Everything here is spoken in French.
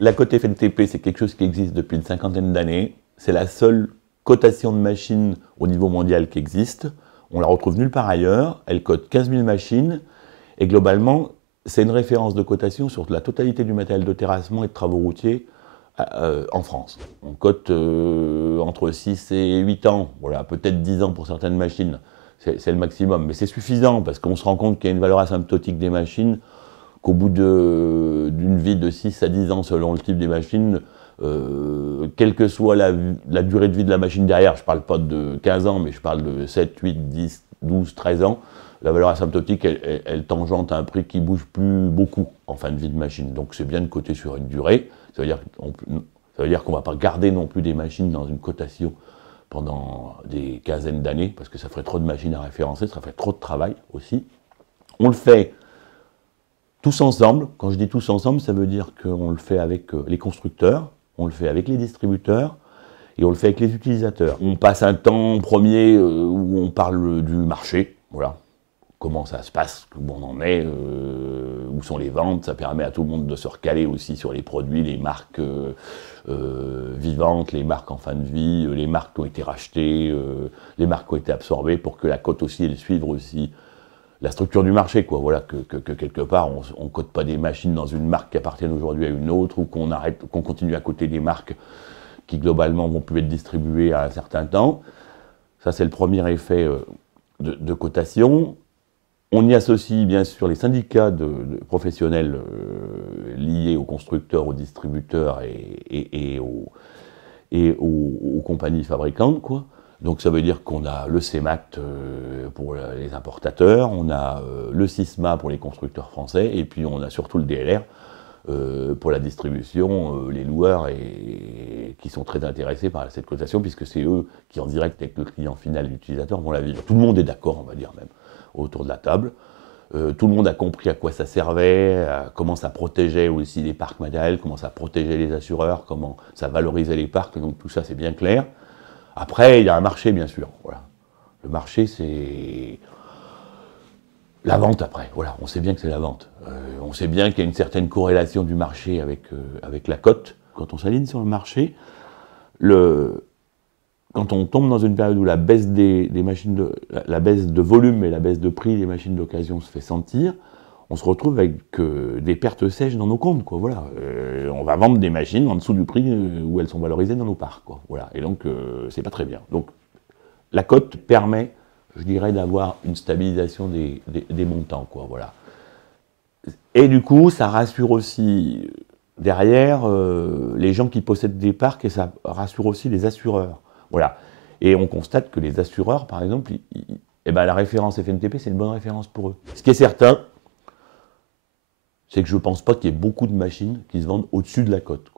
La cote FNTP, c'est quelque chose qui existe depuis une cinquantaine d'années. C'est la seule cotation de machines au niveau mondial qui existe. On la retrouve nulle part ailleurs. Elle cote 15 000 machines. Et globalement, c'est une référence de cotation sur la totalité du matériel de terrassement et de travaux routiers en France. On cote entre 6 et 8 ans, voilà, peut-être 10 ans pour certaines machines. C'est le maximum, mais c'est suffisant parce qu'on se rend compte qu'il y a une valeur asymptotique des machines, qu'au bout d'une vie de 6 à 10 ans selon le type des machines, quelle que soit la durée de vie de la machine derrière, je ne parle pas de 15 ans, mais je parle de 7, 8, 10, 12, 13 ans, la valeur asymptotique, elle tangente un prix qui ne bouge plus beaucoup en fin de vie de machine. Donc c'est bien de coter sur une durée. Ça veut dire qu'on ne va pas garder non plus des machines dans une cotation pendant des quinzaines d'années, parce que ça ferait trop de machines à référencer, ça ferait trop de travail aussi. On le fait tous ensemble. Quand je dis tous ensemble, ça veut dire qu'on le fait avec les constructeurs, on le fait avec les distributeurs, et on le fait avec les utilisateurs. On passe un temps premier où on parle du marché, voilà. Comment ça se passe, où on en est, où sont les ventes, ça permet à tout le monde de se recaler aussi sur les produits, les marques vivantes, les marques en fin de vie, les marques qui ont été rachetées, les marques qui ont été absorbées pour que la cote aussi, elle suive aussi la structure du marché, quoi. Voilà, que quelque part, on ne cote pas des machines dans une marque qui appartiennent aujourd'hui à une autre, ou qu'on continue à coter des marques qui globalement vont plus être distribuées à un certain temps. Ça, c'est le premier effet de cotation. On y associe bien sûr les syndicats de professionnels liés aux constructeurs, aux distributeurs et aux compagnies fabricantes, quoi. Donc ça veut dire qu'on a le CEMAT pour les importateurs, on a le SISMA pour les constructeurs français, et puis on a surtout le DLR pour la distribution, les loueurs qui sont très intéressés par cette cotation, puisque c'est eux qui en direct avec le client final, l'utilisateur, vont la vivre. Tout le monde est d'accord, on va dire même, autour de la table. Tout le monde a compris à quoi ça servait, comment ça protégeait aussi les parcs matériels, comment ça protégeait les assureurs, comment ça valorisait les parcs, donc tout ça c'est bien clair. Après, il y a un marché bien sûr. Voilà. Le marché, c'est la vente après. Voilà, on sait bien que c'est la vente. On sait bien qu'il y a une certaine corrélation du marché avec la cote. Quand on s'aligne sur le marché, quand on tombe dans une période où la baisse des machines, la baisse de volume et la baisse de prix des machines d'occasion se fait sentir, on se retrouve avec des pertes sèches dans nos comptes, quoi. Voilà. On va vendre des machines en dessous du prix où elles sont valorisées dans nos parcs, quoi. Voilà. Et donc, c'est pas très bien. Donc, la cote permet, je dirais, d'avoir une stabilisation des montants, quoi. Voilà. Et du coup, ça rassure aussi derrière les gens qui possèdent des parcs, et ça rassure aussi les assureurs. Voilà. Et on constate que les assureurs, par exemple, eh ben, la référence FNTP, c'est une bonne référence pour eux. Ce qui est certain, c'est que je ne pense pas qu'il y ait beaucoup de machines qui se vendent au-dessus de la cote.